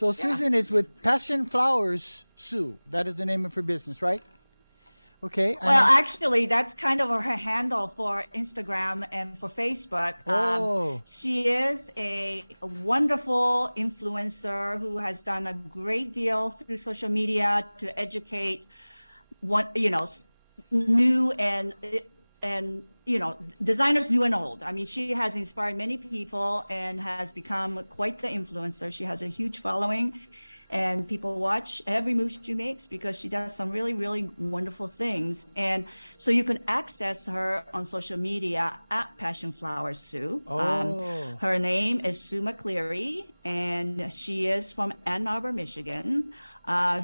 So Susan is with Passion Flowers Sue. That is the name of her business, right? Okay. Well, actually, that's kind of her handle for Instagram and for Facebook. Oh. She is a wonderful influencer who has done a great deal through social media to educate new and designers new and old. I mean, she has inspired many people and has become quite the influencer. She has a huge following. And people watch every move she makes because she does some really, really wonderful things. And so you can access her on social media at Passion Flowers Sue. Oh. Her name is Sue McLeary, and she is from Ann Arbor, Michigan.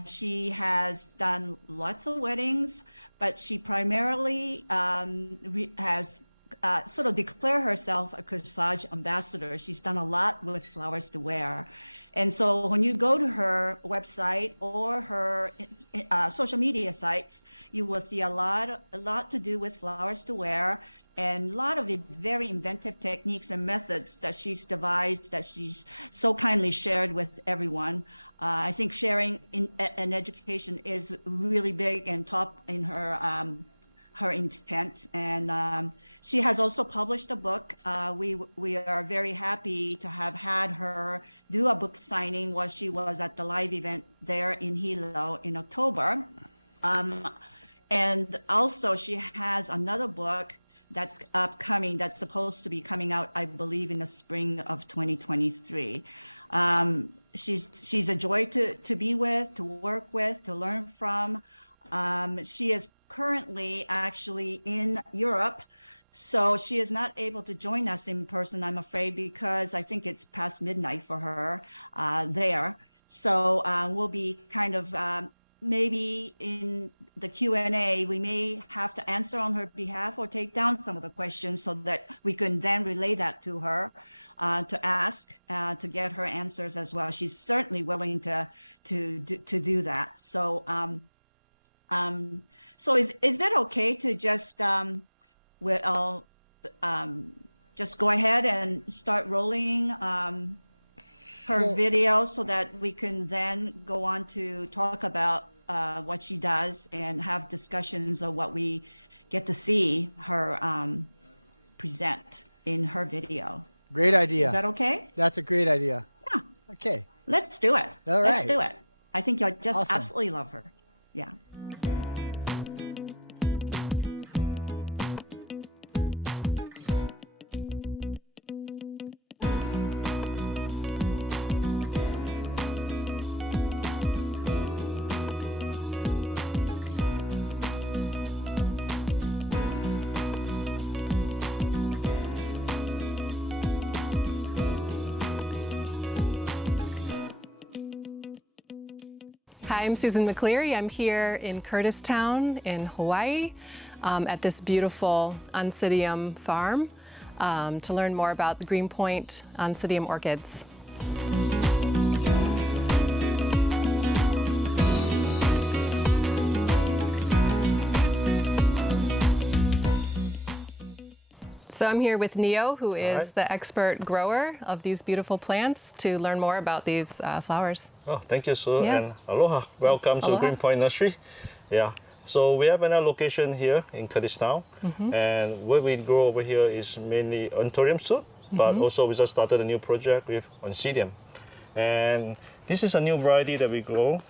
She has done lots of weddings, but she primarily has sort of declared herself a corsage ambassador. She's done a lot with flowers to wear. And so when you go to her website or her social media sites, you will see a lot to do with flowers to wear and a lot of the very inventive techniques and methods that she's devised that she's so kindly shared with everyone. I think sharing and education is really big and top in her intent. And she has also published a book. We are very happy to have had her do a book signing while she was at the live event there in Hilo in October. And also she has another book that's upcoming, that's supposed to be coming out, I believe, in the spring of 2023. She's a joy to be with, to work with, to learn from. She is currently actually in Europe, so she is not able to join us in person, I'm afraid, because I think it's past midnight for her there. So we'll be kind of maybe in the Q&A, we may have to answer on her behalf or take down some of the questions so that we can then relay that to her to ask, to get her answers as well. She's certainly willing to do that. So so is it okay to just just go ahead and start rolling her video so that we can then go on to talk about what she does and have discussions of what we get to see her present in her video. Great idea. Is that okay? That's a great idea. Yeah. Okay. Let's do it. All right. Let's do it. I think you'll just Awesome. absolutely love her. Yeah. Hi, I'm Susan McLeary. I'm here in Curtistown in Hawaii at this beautiful Oncidium farm to learn more about the Greenpoint Oncidium orchids. So I'm here with Neo, who is the expert grower of these beautiful plants, to learn more about these flowers. Oh, thank you, Sue, Yeah. and aloha. Welcome to Greenpoint Nursery. Yeah, so we have another location here in Curtistown, and what we grow over here is mainly Anthurium soup, but also we just started a new project with Oncidium. And this is a new variety that we grow.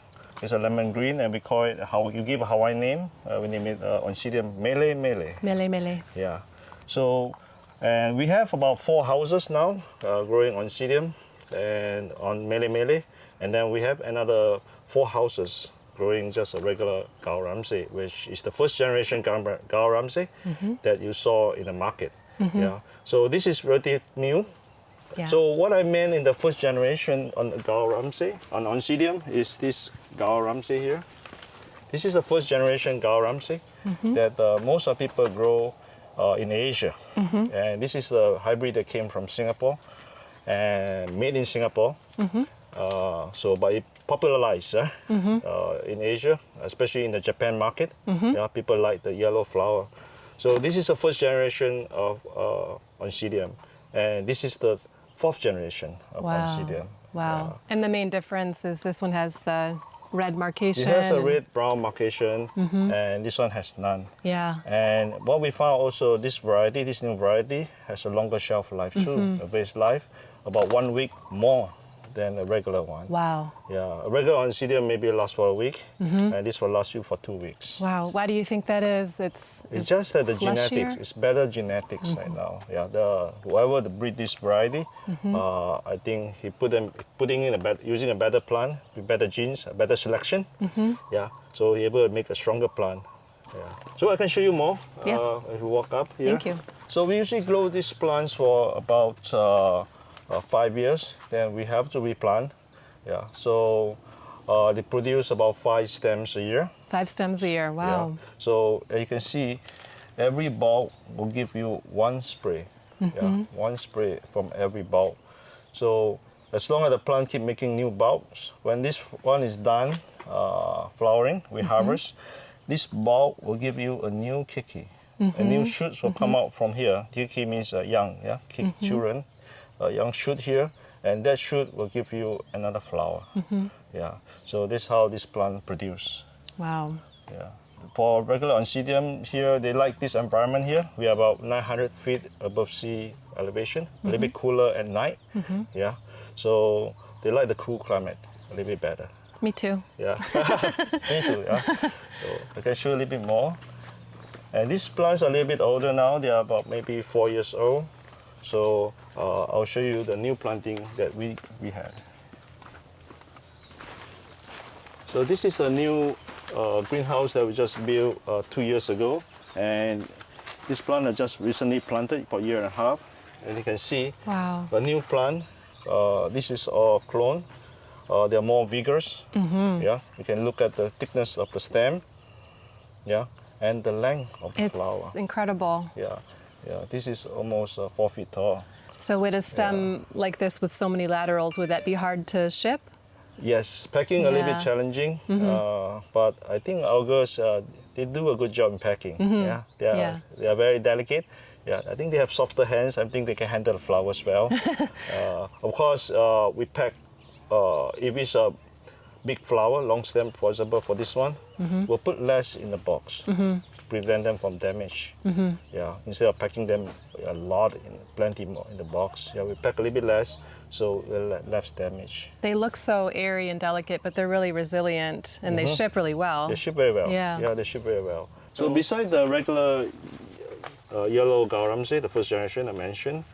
It's a lemon green, and we call it, you give a Hawaiian name, we name it Oncidium Mele Mele. Mele Mele. Yeah. So, and we have about 4 houses now growing Oncidium and on Mele Mele, and then we have another 4 houses growing just a regular Gao Ramsey, which is the first generation Gao Ramsey that you saw in the market. Yeah. So this is relatively new. Yeah. So what I meant in the first generation on the Gao Ramsey, on Oncidium, is this Gao Ramsey here. This is the first generation Gao Ramsey that most of people grow in Asia. And this is the hybrid that came from Singapore and made in Singapore. So but it popularized in Asia, especially in the Japan market. Yeah, people like the yellow flower. So this is the first generation of Oncidium, and this is the 4th generation of Oncidium. Wow. And the main difference is this one has the red marcation. It has a and- red-brown marcation, and this one has none. Yeah. And what we found also, this new variety, has a longer shelf life too, a base life, about 1 week more than a regular one. Wow. Yeah, a regular oncidium maybe lasts for a week, and this will last you for 2 weeks. Wow. Why do you think that is? It's Just that the fleshier? genetics, it's better genetics right now. Yeah, whoever breed this variety, I think he using a better plant with better genes, a better selection. Yeah, so he able to make a stronger plant. Yeah. So I can show you more if you walk up here. Thank you. So we usually grow these plants for about 5 years. Then we have to replant. Yeah. So they produce about 5 stems a year. 5 stems a year. Wow. Yeah. So as you can see, every bulb will give you 1 spray. Yeah, 1 spray from every bulb. So as long as the plant keep making new bulbs, when this one is done flowering, we harvest. This bulb will give you a new kiki. A new shoots will come out from here. Kiki means young, yeah, children. A young shoot here, and that shoot will give you another flower. Yeah. So this is how this plant produce. Wow. Yeah. For regular oncidium here, they like this environment here. We are about 900 feet above sea elevation, a little bit cooler at night. Yeah. So they like the cool climate a little bit better. Me too. Yeah. Me too. Yeah. So I can show you a little bit more. And these plants are a little bit older now. They are about maybe 4 years old. So I'll show you the new planting that we had. So this is a new greenhouse that we just built 2 years ago, and this plant is just recently planted for a year and a half. And you can see Wow. a new plant. This is our clone. They are more vigorous. Yeah, you can look at the thickness of the stem. Yeah, and the length of the flower. It's incredible. Yeah, yeah. This is almost 4 feet tall. So with a stem like this with so many laterals, would that be hard to ship? Yes, packing a little bit Yeah. challenging, but I think our girls they do a good job in packing. Yeah, they are very delicate. Yeah, I think they have softer hands. I think they can handle the flowers well. Of course, we pack if it's a big flower, long stem, for example, for this one, we'll put less in the box to prevent them from damage. Yeah, instead of packing them a lot, plenty more in the box. Yeah, we pack a little bit less, so less damage. They look so airy and delicate, but they're really resilient and they ship really well. They ship very well. Yeah. They ship very well. So beside the regular yellow gaoramsi, the first generation I mentioned,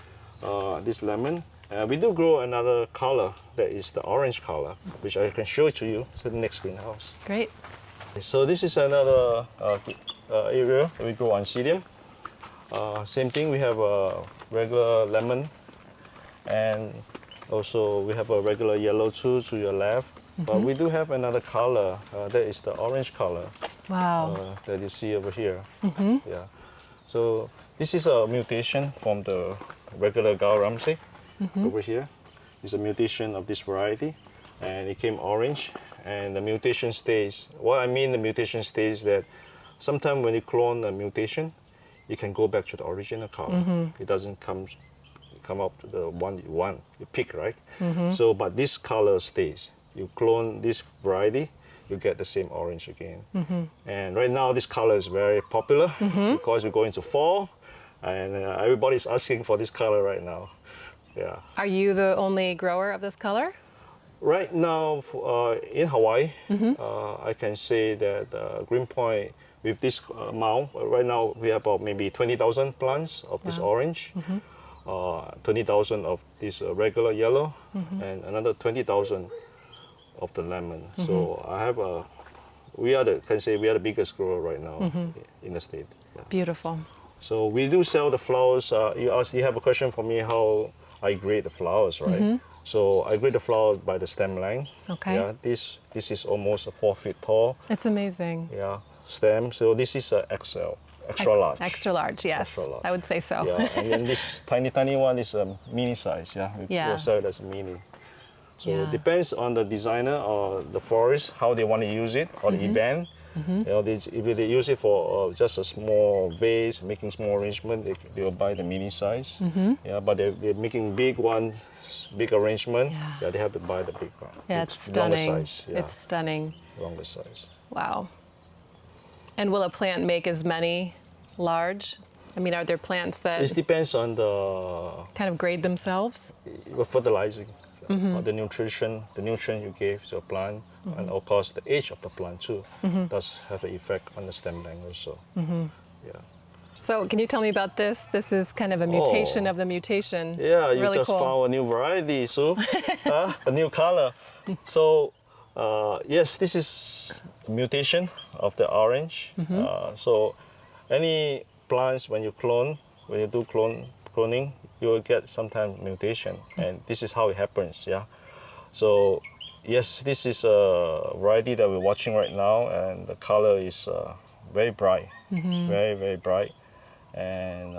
this lemon, we do grow another color that is the orange color, which I can show it to you to the next greenhouse. Great. So this is another area that we grow oncidium. Same thing, we have a regular lemon, and also we have a regular yellow too to your left. But we do have another color, that is the orange color. Wow. That you see over here. Yeah. So this is a mutation from the regular gaoramsi over here. It's a mutation of this variety, and it came orange. And the mutation stays. What I mean the mutation stays that sometimes when you clone a mutation, you can go back to the original color. It doesn't come up to the one you want, you pick, right? So, but this color stays. You clone this variety, you get the same orange again. And right now, this color is very popular because we're going to fall, and everybody's asking for this color right now. Yeah. Are you the only grower of this color? Right now, in Hawaii, I can say that Greenpoint, with this amount, right now we have about maybe 20,000 plants of this orange, 20,000 of this regular yellow, and another 20,000 of the lemon. So I have we are the biggest grower right now in the state. Yeah. Beautiful. So we do sell the flowers. You have a question for me how I grade the flowers, right? So I grade the flower by the stem length. Okay. Yeah, this is almost 4 feet tall. It's amazing. Yeah, stem. So this is a XL, extra large. Extra large, yes. Extra large. I would say so. Yeah, and then this tiny one is a mini size. Yeah, we Yeah. will sell it as a mini. So Yeah. it depends on the designer or the florist how they want to use it or the event. You know, if they use it for just a small vase, making small arrangement, they'll buy the mini size. Yeah, but they're making big ones, big arrangement. Yeah, they have to buy the big one. Yeah, it's stunning. Longer size. Yeah, It's stunning. longer size. Wow. And will a plant make as many large? I mean, are there plants that It depends on the kind of grade themselves? fertilizing, or the nutrition you gave to a plant, and of course the age of the plant too does have an effect on the stem length also. Yeah. So can you tell me about this? This is kind of a mutation of the mutation. Yeah, you Really just cool. found a new variety, Sue, a new color. So yes, this is a mutation of the orange. So any plants, when you do cloning, you will get sometimes mutation, and this is how it happens. Yeah. So yes, this is a variety that we're watching right now, and the color is very bright, very, very bright. And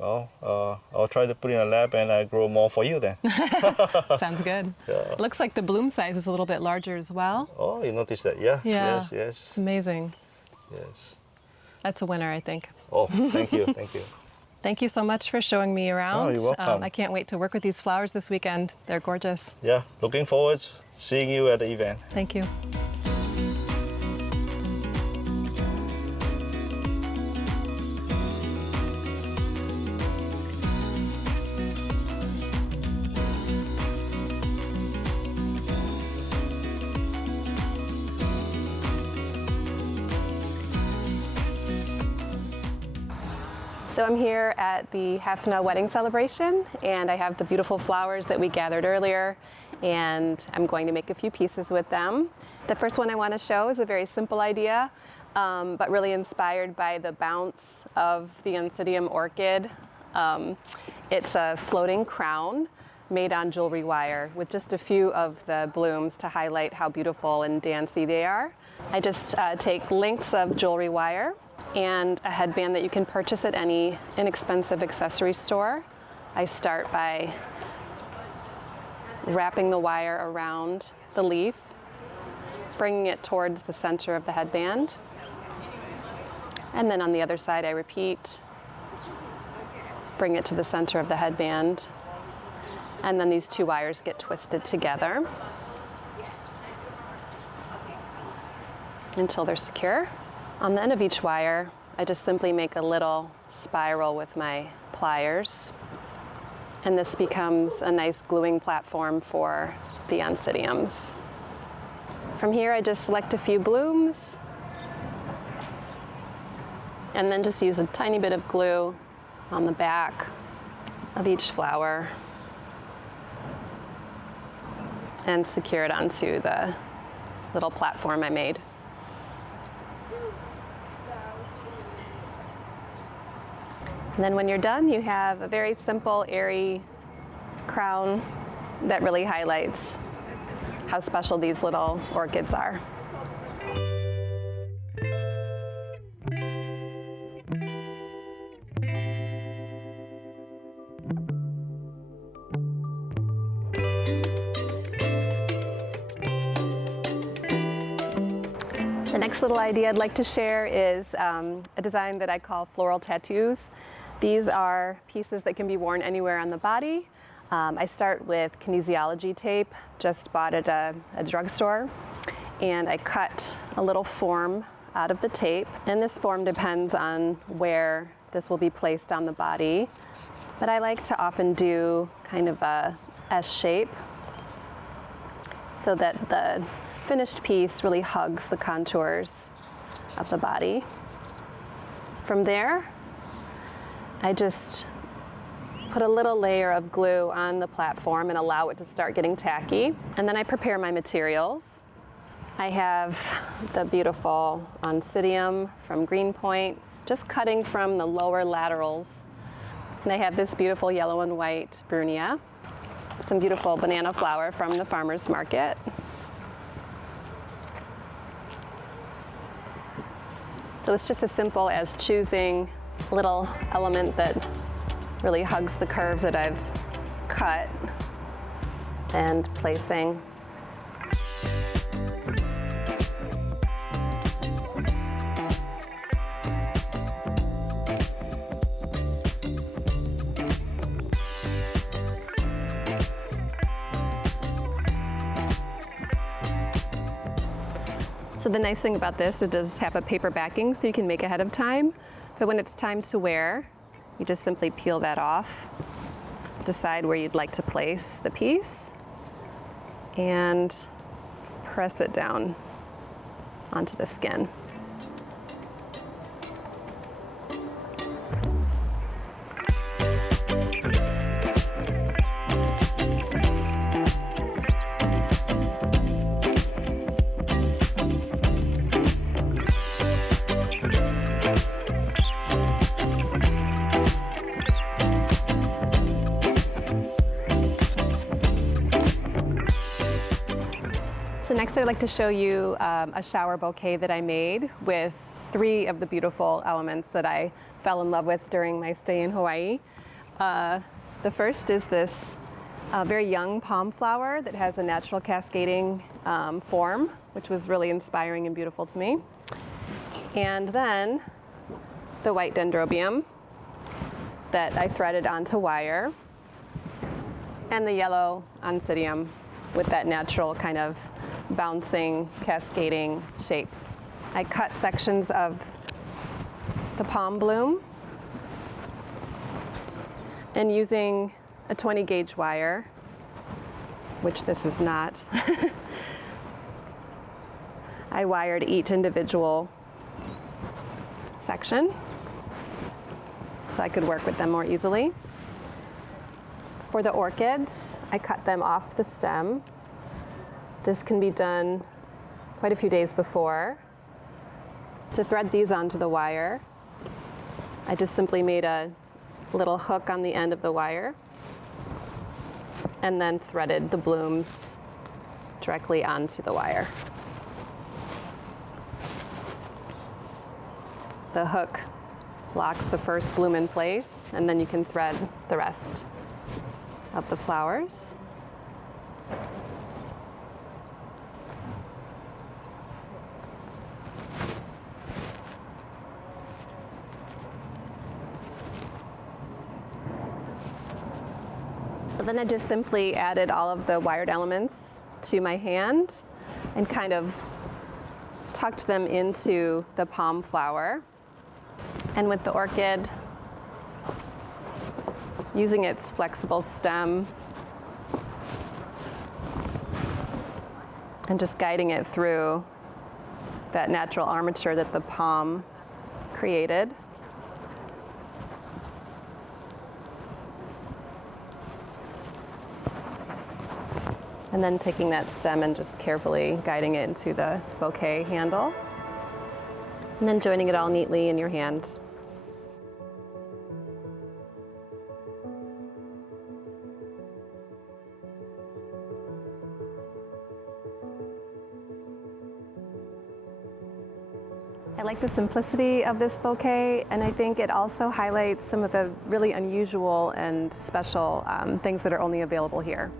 I'll try to put it in a lab and I grow more for you then. Sounds good. Yeah. Looks like the bloom size is a little bit larger as well. Oh, you noticed that? Yeah. Yeah. Yes. It's amazing. Yes. That's a winner, I think. Oh, thank you. Thank you. Thank you so much for showing me around. you're welcome. I can't wait to work with these flowers this weekend. They're gorgeous. Yeah. Looking forward to seeing you at the event. Thank you. So I'm here at the HFNA wedding celebration, and I have the beautiful flowers that we gathered earlier, and I'm going to make a few pieces with them. The first one I want to show is a very simple idea, but really inspired by the bounce of the Oncidium orchid. It's a floating crown made on jewelry wire with just a few of the blooms to highlight how beautiful and dancey they are. I just take lengths of jewelry wire and a headband that you can purchase at any inexpensive accessory store. I start by wrapping the wire around the leaf, bringing it towards the center of the headband. And then on the other side, I repeat, bring it to the center of the headband. And then these two wires get twisted together until they're secure. On the end of each wire, I just simply make a little spiral with my pliers, and this becomes a nice gluing platform for the Oncidiums. From here, I just select a few blooms, and then just use a tiny bit of glue on the back of each flower and secure it onto the little platform I made. And then when you're done, you have a very simple, airy crown that really highlights how special these little orchids are. The next little idea I'd like to share is a design that I call floral tattoos. These are pieces that can be worn anywhere on the body. I start with kinesiology tape, just bought at a drugstore, and I cut a little form out of the tape. And this form depends on where this will be placed on the body. But I like to often do kind of a S shape so that the finished piece really hugs the contours of the body. From there, I just put a little layer of glue on the platform and allow it to start getting tacky. And then I prepare my materials. I have the beautiful Oncidium from Greenpoint, just cutting from the lower laterals. And I have this beautiful yellow and white Brunia, some beautiful banana flower from the farmer's market. So it's just as simple as choosing a little element that really hugs the curve that I've cut and placing. So the nice thing about this, it does have a paper backing so you can make ahead of time. But when it's time to wear, you just simply peel that off, decide where you'd like to place the piece, and press it down onto the skin. So next I'd like to show you a shower bouquet that I made with 3 of the beautiful elements that I fell in love with during my stay in Hawaii. The first is this very young palm flower that has a natural cascading form, which was really inspiring and beautiful to me. And then the white dendrobium that I threaded onto wire, and the yellow oncidium with that natural kind of bouncing, cascading shape. I cut sections of the palm bloom, and using a 20 gauge wire, which this is not, I wired each individual section so I could work with them more easily. For the orchids, I cut them off the stem. This can be done quite a few days before. To thread these onto the wire, I just simply made a little hook on the end of the wire and then threaded the blooms directly onto the wire. The hook locks the first bloom in place, and then you can thread the rest of the flowers. Then I just simply added all of the wired elements to my hand and kind of tucked them into the palm flower. And with the orchid, using its flexible stem and just guiding it through that natural armature that the palm created. And then taking that stem and just carefully guiding it into the bouquet handle. And then joining it all neatly in your hand. I like the simplicity of this bouquet, and I think it also highlights some of the really unusual and special things that are only available here.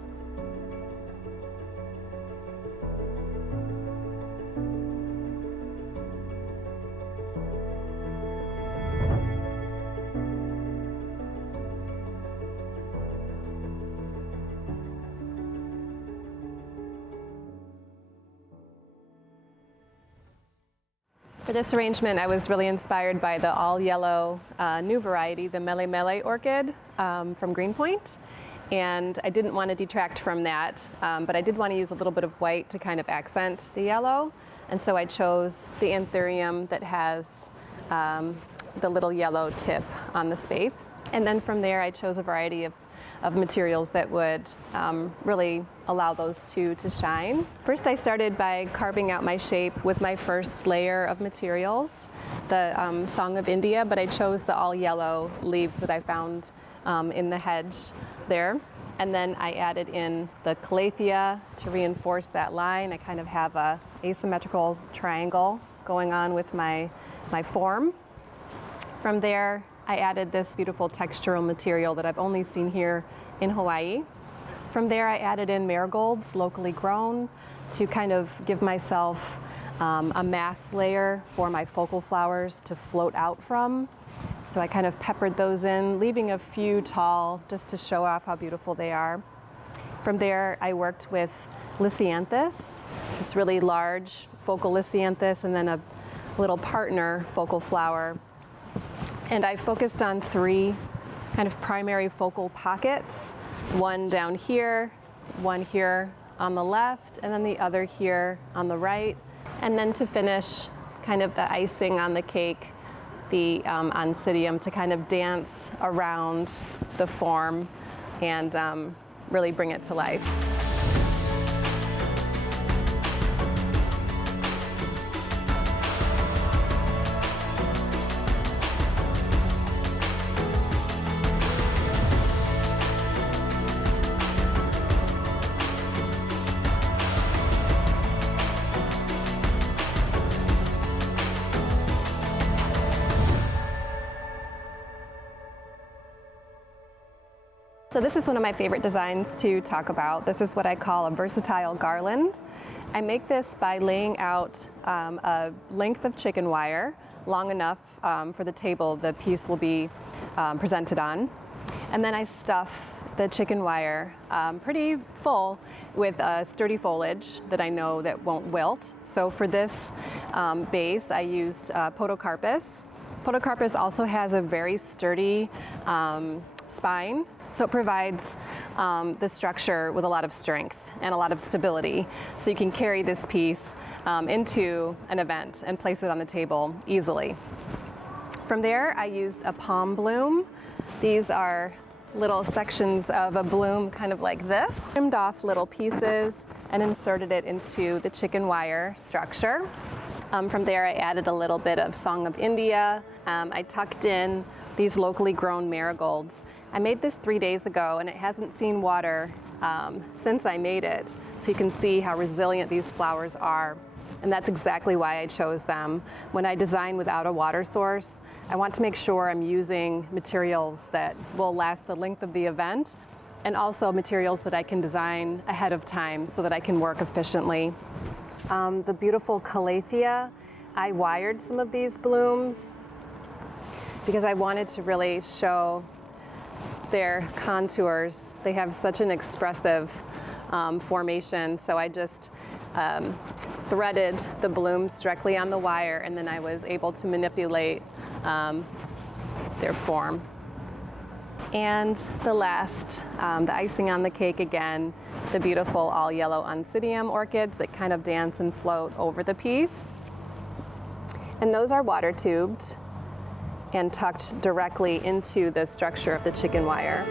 For this arrangement, I was really inspired by the all-yellow new variety, the Mele Mele orchid from Greenpoint. And I didn't want to detract from that, but I did want to use a little bit of white to kind of accent the yellow. And so I chose the anthurium that has the little yellow tip on the spathe. And then from there, I chose a variety of materials that would really allow those two to shine. First, I started by carving out my shape with my first layer of materials, the Song of India, but I chose the all yellow leaves that I found in the hedge there. And then I added in the calathea to reinforce that line. I kind of have a asymmetrical triangle going on with my form. From there, I added this beautiful textural material that I've only seen here in Hawaii. From there, I added in marigolds, locally grown, to kind of give myself a mass layer for my focal flowers to float out from. So I kind of peppered those in, leaving a few tall just to show off how beautiful they are. From there, I worked with lisianthus, this really large focal lisianthus, and then a little partner focal flower. And I focused on 3 kind of primary focal pockets, one down here, one here on the left, and then the other here on the right. And then to finish, kind of the icing on the cake, the Oncidium to kind of dance around the form and really bring it to life. So this is one of my favorite designs to talk about. This is what I call a versatile garland. I make this by laying out a length of chicken wire long enough for the table the piece will be presented on. And then I stuff the chicken wire pretty full with sturdy foliage that I know that won't wilt. So for this base, I used podocarpus. Podocarpus also has a very sturdy spine, so it provides the structure with a lot of strength and a lot of stability. So you can carry this piece into an event and place it on the table easily. From there, I used a palm bloom. These are little sections of a bloom kind of like this. Trimmed off little pieces and inserted it into the chicken wire structure. From there, I added a little bit of Song of India. I tucked in these locally grown marigolds. I made this 3 days ago and it hasn't seen water since I made it. So you can see how resilient these flowers are. And that's exactly why I chose them. When I design without a water source, I want to make sure I'm using materials that will last the length of the event, and also materials that I can design ahead of time so that I can work efficiently. The beautiful calathea, I wired some of these blooms because I wanted to really show their contours. They have such an expressive formation, so I just threaded the blooms directly on the wire, and then I was able to manipulate their form. And the last, the icing on the cake again, the beautiful all yellow Oncidium orchids that kind of dance and float over the piece. And those are water tubed and tucked directly into the structure of the chicken wire.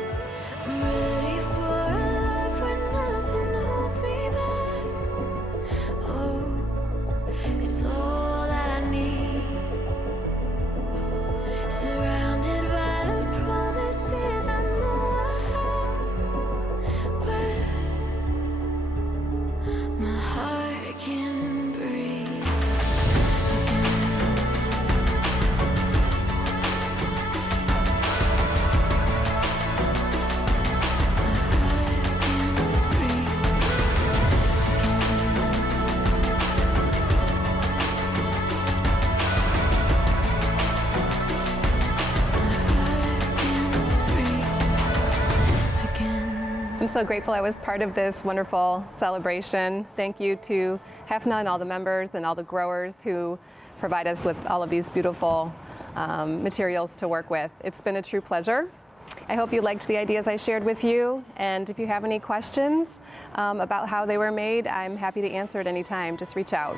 I'm so grateful I was part of this wonderful celebration. Thank you to HFNA and all the members and all the growers who provide us with all of these beautiful materials to work with. It's been a true pleasure. I hope you liked the ideas I shared with you, and if you have any questions about how they were made, I'm happy to answer at any time. Just reach out.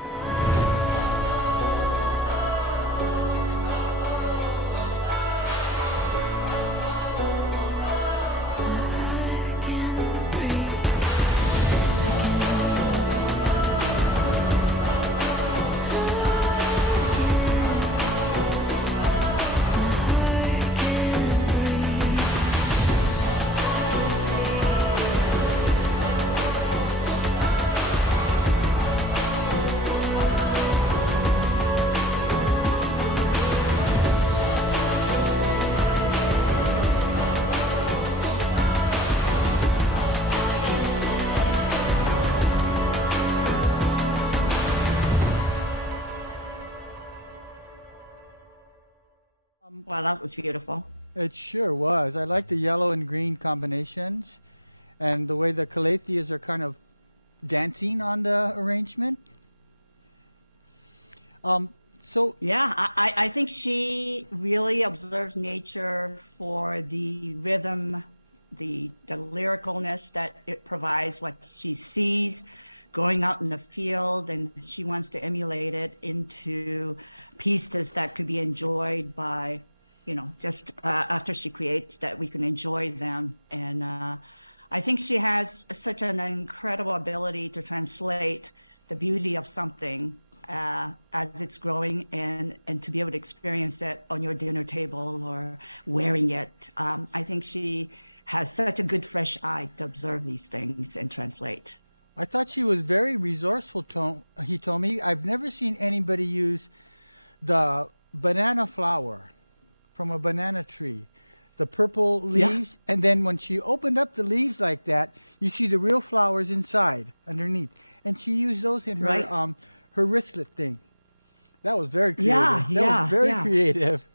Wow, that was beautiful. It sure was. I like the yellow and green combinations, and the way the calatheas are kind of dancing on the arrangement. So Yeah, I think she really observes nature for the rhythm, the lyricalness that it provides, what she sees going out in the field, and she wants to emulate it into pieces that could be enjoyed by, just after she creates, that we can enjoy them. And I think she has such an incredible ability to translate the beauty of something as it's growing, and to be able to experience it on your dinner table or wearing it. I think she has such a good fresh eye to observe these things and translate. I thought she was very resourceful, he told me. I've never seen anybody use the banana flower from a banana tree, the purple leaves, and then when she opened up the leaves like that, you see the real flowers inside, underneath. And she used those in her her wristlet thing. That was very creative. That was very creative.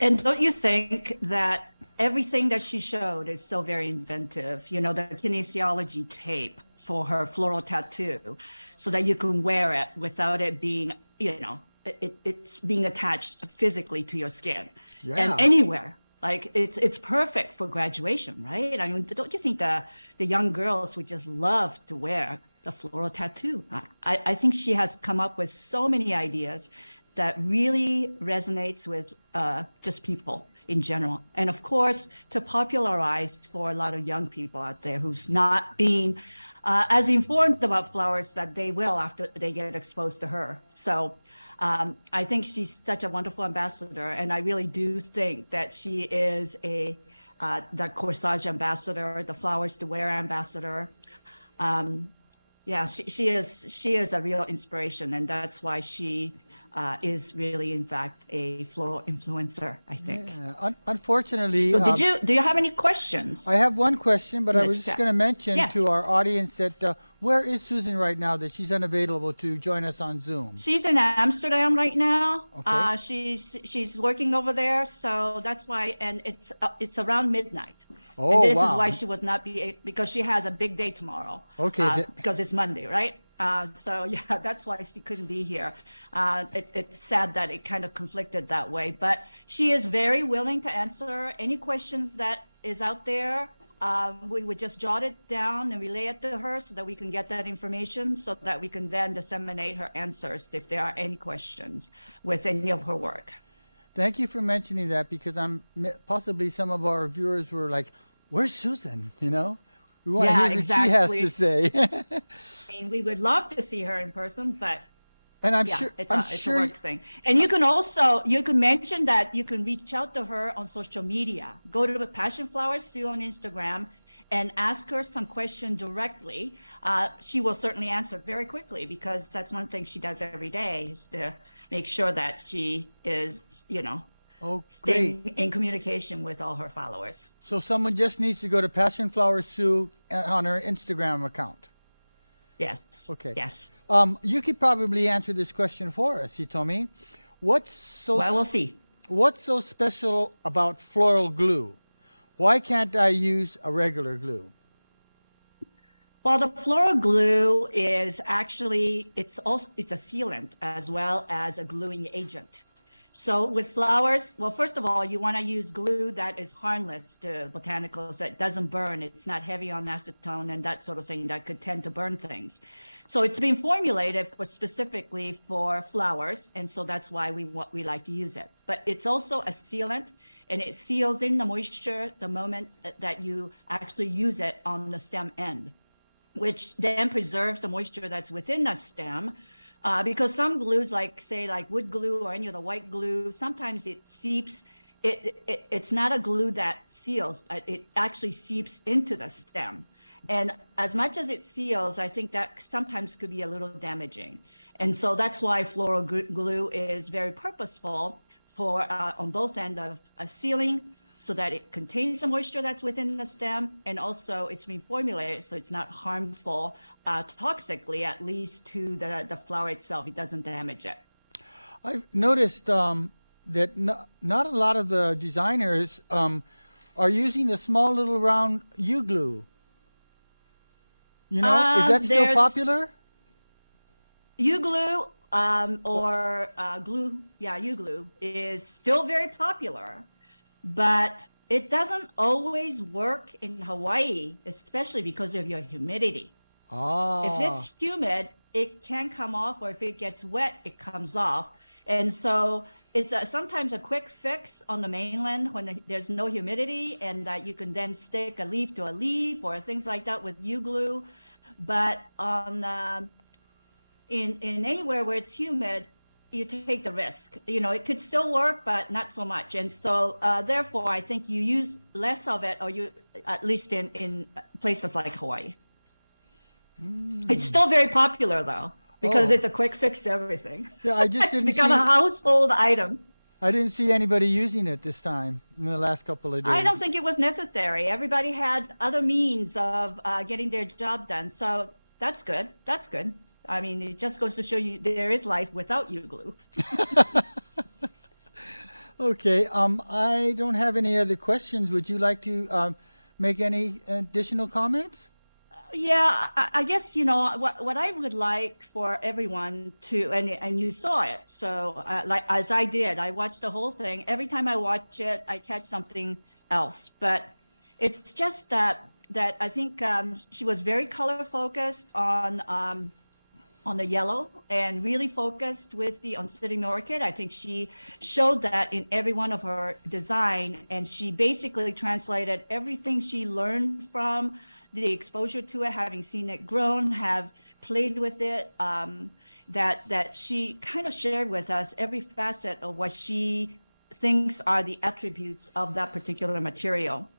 And don't you think that everything that she showed is so very inventive? The kinesiology tape for her floral tattoo, so that you can wear it without it being, it's being attached physically to your skin and anywhere. Like it's perfect for graduation, right? I mean, don't you think the young girls would just love to wear the floral tattoo? I think she has come up with so many ideas that really resonates with just people in general. And of course, to popularize for a lot of young people out there who's not being as informed about flowers that they will after they get exposed to her. So I think she's such a wonderful ambassador. And I really do think that she is the corsage ambassador, the flowers to wear ambassador. Yeah, she is a real inspiration, and that's why she is really, in fact, a floral influencer, I think. Yeah. Unfortunately, so do you have any questions? I have one question, but I was just going to mention to our audience that where is Susan right now, that she's unavailable to join us on Zoom? She's in Amsterdam right now. Okay. She's working over there, so that's why, and it's around midnight. Oh, and this wow. is why she was not because she has a big day tomorrow. Okay. Because it's Monday, right? So yeah, that's why she couldn't be here. It's sad that it kind of conflicted that way, but she is very willing to answer any questions that is out there. We would just jot it down and relay it to her so that we can get that information, so that we can then disseminate her answers if there are any questions with any of her work. Thank you for mentioning that, because possibly some of our viewers were like, "Where's Susan?" We want to hear what she has to say. I mean, we would love to see her in person, but and I'm yeah, sure it's a work thing. And you can mention that you can reach out to her on social media. Go to the Passion Flower Sue on Instagram and ask her some question directly. She will certainly answer very quickly, because that's one thing she does every day, is to make sure that she is, staying in communication with all her followers. So someone just needs to go to Passion Flower Sue on her Instagram account. Yes. Okay. Yes. You could probably answer this question for us, Hitomi. Well, we'll see. What's so special about floral glue? Why can't I use a regular glue? Well, the floral glue is actually, it's a sealant as well as a gluing agent. So with flowers, well, first of all, you want to use glue that is harmless to botanicals, that doesn't burn. It's not heavy on acetone and that sort of thing that could tend to burn things. So it's been formulated specifically for flowers, and so that's why we like to use it. But it's also a sealant, and it seals in the moisture the moment that you actually use it on the stem end, which then preserves the moisture that's within the stem. Because some glues, like wood glue or any of the white glue, sometimes it seeps. It's not a glue that seals. It actually seeps into the stem. And as much as it seals, I think that sometimes could be a little damaging. And so that's why floral glue is very purposeful for on both ends of a sealing, so that it contains the moisture that's within the stem, and also it's been formulated so it's not harmful toxically, at least to the flower itself. It doesn't damage it. I've noticed that not a lot of the designers are using the small little round U-glue. You know, is that still There's popular? U-glue or glue, yeah, U-glue is still very popular, but it doesn't always work in Hawaii, especially because of your humidity. If Ah, it's humid, it can come off, or if it gets wet, it comes off. And so it's sometimes a quick fix on the mainland when there's no humidity, and that you can then stick a leaf to a leaf or things like that with U-glue. But on in anywhere where it's humid, you take the risk. You know, it could still work, but not so much. And so therefore, I think you use less of it, or you, at least in places like Hawaii. It's still very popular though, because Oh. it's a quick fix to everything. yeah, I just It's didn't become a see, household item. I didn't see anybody using it this time in the last couple of days. I don't think it was necessary. Everybody had other means of getting their job done. So that's good. That's good. I mean, it just goes to show you there is life without U-glue. Okay, I don't have any other questions. Would you like to make any additional comments? Yeah, I guess, you know, what I would like for everyone to, and you saw it. So like, as I did, I watched the whole thing. Every time I watch it, I catch something else. But it's just that I think she was very color focused on the yellow, and really focused with the Oncidium orchid. I think she showed that in every one of her design, and she basically translated everything she learned from the exposure to it, having seen it grown, have played with it, that she kind of shared with us every facet of what she thinks are the attributes of that particular material.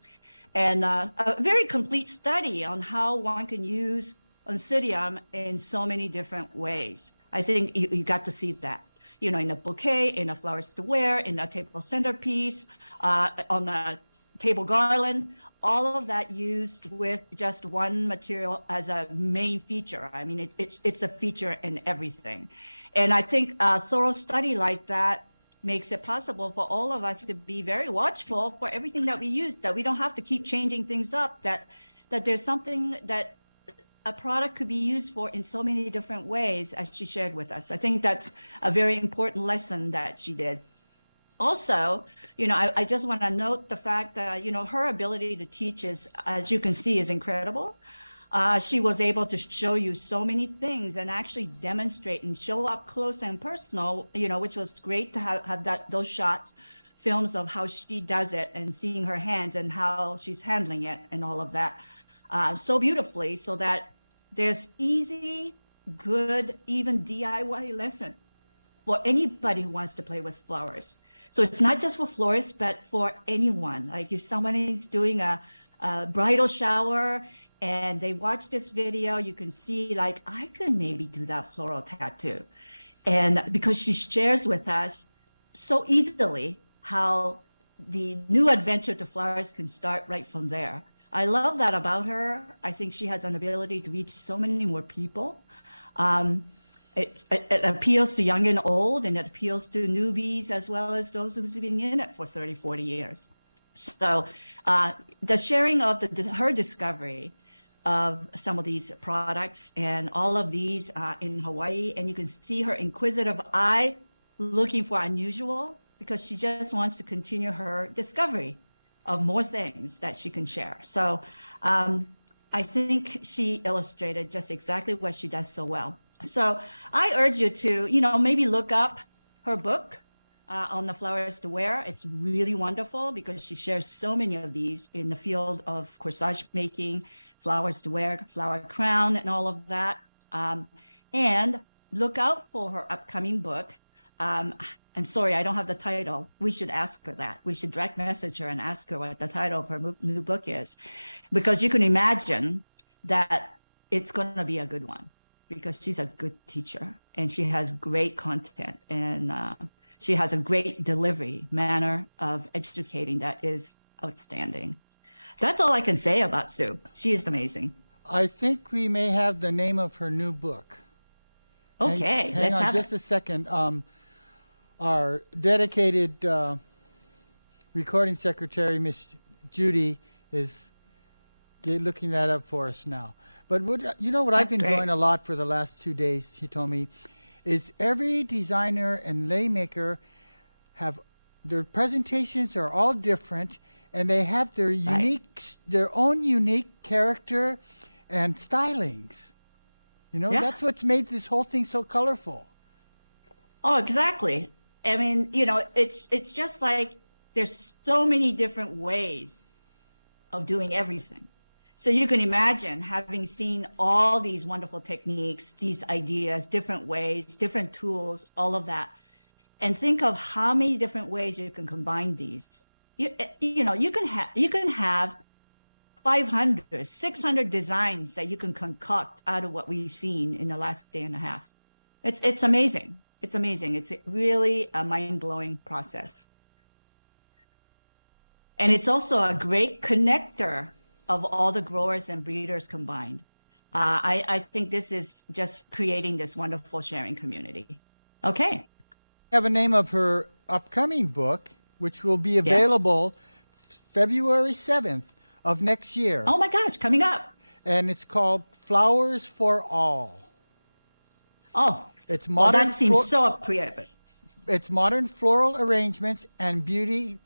And a very complete study on how one can use Oncidium in so many different ways. I think you got to see that, you know, in a bouquet, in a flowers to wear, in a table centerpiece, on a table garland, all of that used with just one material as a main feature. I mean, it's a feature in everything. And I think a thorough study like that makes it possible for all of us to be very watchful for everything that we use, that we don't have to keep changing things up, that there's something that a product could be used for in so many different ways, as she shared with us. I think that's a very important lesson that she did. Also, you know, I just want to note the fact that, you know, her ability to teach is, as you can see, is incredible. She was able to show you so many things and actually demonstrate and show up close and personal, you know, which was great to have those shots, films of how she does it, and seeing her hands and how she's handling it and all of that so beautifully, so that there's easy, good, even DIY lesson for anybody who wants to play with flowers. So it's not just for florists, but for anyone. Like if someone is doing a bridal shower and they watch this video, you can see like, I could maybe do that floral tattoo. And because she shares with us so easily how the new adventure to flowers can start right from there. I love that about her. I think she has an ability to reach so many more people. It appeals to young and old, and it appeals to newbies as well as those who've been in it for 30, 40 years. So the sharing of her discovery of some of these products and all of these in Hawaii, and you can see her inquisitive eye looking for unusual, because she just wants to continue her discovery of more things that she can share. So I think she illustrated just exactly what she does so well. So I urge you to, you know, maybe look up her book on the flowers to wear. It's really wonderful because she shares so many of these in the field of corsage making, flowers to wear, flower crown, and all of that. And look out for her upcoming book. I'm sorry, I don't have the title. We should ask her that. We should direct message her and ask her what the title of her new book is, because you can imagine that it's going to be a good one, because she's a good teacher and she has great content, and she has a great delivery manner of educating that is outstanding. That's all I can say about Sue. She is amazing. I think we may have the name of her new book. Okay, hang let's on have just it. a second. Our dedicated recording secretary, Miss Judy, is looking that up for us now. But you know what I've That's been great. enjoying a lot for the last 2 days, he told me, is every designer and laymaker have their presentations are all different, and they have their their own unique character and stylings. You know, Yeah. that's what's made this whole thing so colorful. Oh, exactly. I mean, you know, it's just like there's so many different ways of doing everything. So you can imagine having seen all these wonderful techniques, these ideas, different ways, different tools, all of that, and think of how many different ways you can combine these. You know, you can have 500, 600 designs that you can concoct out of what we've seen in the last day and a half. It's amazing. It's amazing. It's really a mind-blowing process. And it's also a great connector of all the growers and breeders combined. I think this is just creating this wonderful sharing community. Okay. I have a name of her upcoming book, which will be available February 7th of next year. Oh my gosh, coming up. And it's called Flowers for All. Oh, It's well, modern. that seems so appropriate. It's modern floral arrangements and beauty,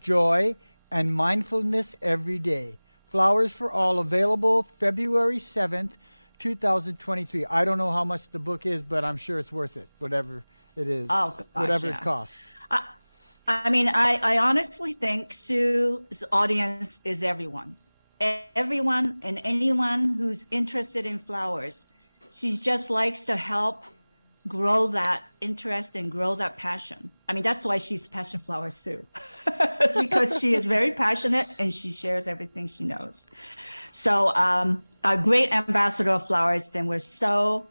joy, and mindfulness every day. Flowers for All, available February 7th, 2023. I don't know how much the book is, but I'm sure it's worth it, whatever it is, Oh, gosh, whatever yeah. it costs. I mean, I honestly think Sue's audience is everyone. Everyone and anyone who's interested in flowers. She just likes to help grow that interest and grow that passion. I mean, that's why she's Passion Flower Sue, because she is very passionate and she shares everything she knows. So a great ambassador of flowers, and we're so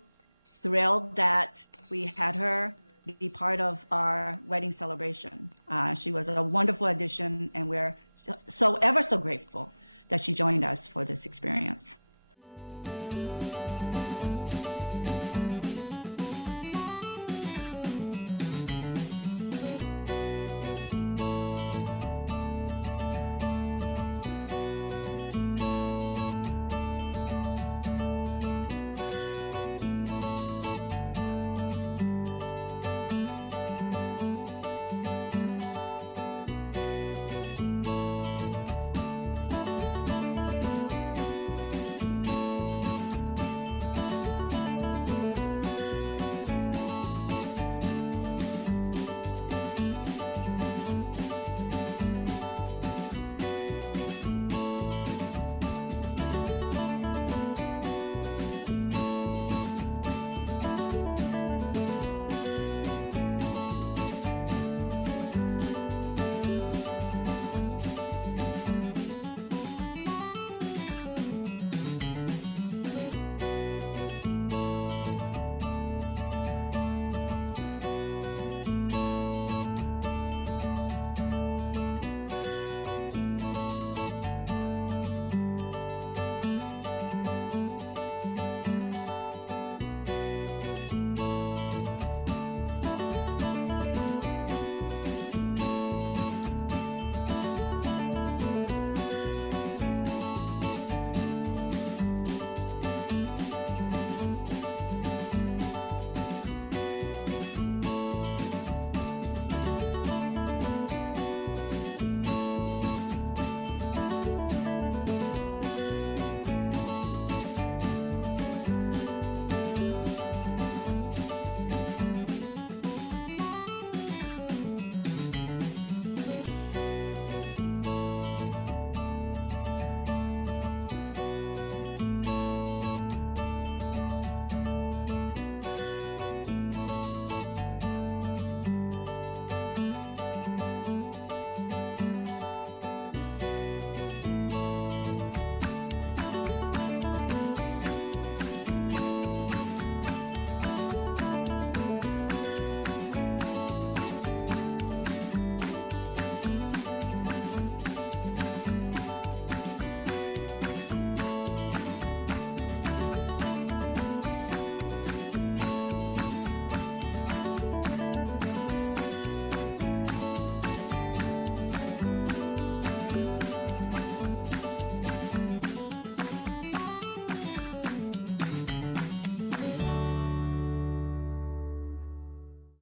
thrilled that we had her be part of our wedding celebration. She was a wonderful addition, and we're so ever so grateful that she joined us for this experience.